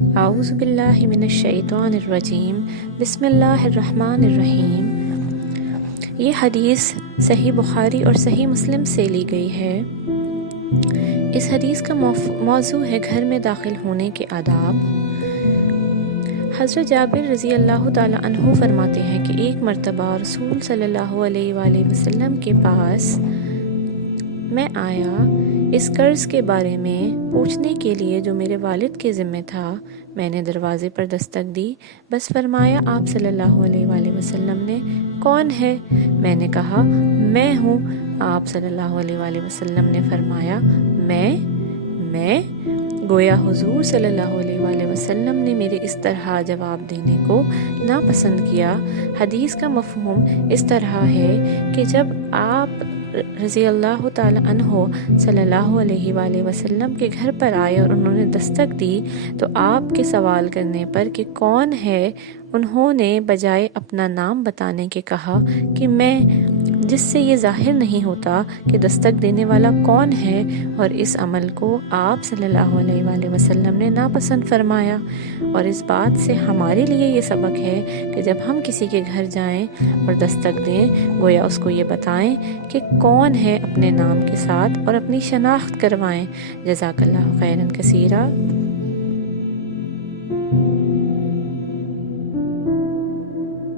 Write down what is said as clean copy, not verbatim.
اعوذ باللہ من الشیطان الرجیم، بسم اللہ الرحمن الرحیم۔ یہ حدیث صحیح بخاری اور صحیح مسلم سے لی گئی ہے۔ اس حدیث کا موضوع ہے گھر میں داخل ہونے کے آداب۔ حضرت جابر رضی اللہ تعالیٰ عنہ فرماتے ہیں کہ ایک مرتبہ رسول صلی اللہ علیہ وآلہ وسلم کے پاس میں آیا اس قرض کے بارے میں پوچھنے کے لیے جو میرے والد کے ذمہ تھا۔ میں نے دروازے پر دستک دی، بس فرمایا آپ صلی اللہ علیہ وآلہ وسلم نے، کون ہے؟ میں نے کہا میں ہوں۔ آپ صلی اللہ علیہ وآلہ وسلم نے فرمایا میں گویا حضور صلی اللہ علیہ وآلہ وسلم نے میرے اس طرح جواب دینے کو ناپسند کیا۔ حدیث کا مفہوم اس طرح ہے کہ جب آپ رضی اللہ تعالیٰ عنہ صلی اللہ علیہ وآلہ وسلم کے گھر پر آئے اور انہوں نے دستک دی تو آپ کے سوال کرنے پر کہ کون ہے، انہوں نے بجائے اپنا نام بتانے کے کہا کہ میں، جس سے یہ ظاہر نہیں ہوتا کہ دستک دینے والا کون ہے، اور اس عمل کو آپ صلی اللہ علیہ وآلہ وسلم نے ناپسند فرمایا۔ اور اس بات سے ہمارے لیے یہ سبق ہے کہ جب ہم کسی کے گھر جائیں اور دستک دیں، گویا اس کو یہ بتائیں کہ کون ہے اپنے نام کے ساتھ اور اپنی شناخت کروائیں۔ جزاک اللہ خیرا کثیرا۔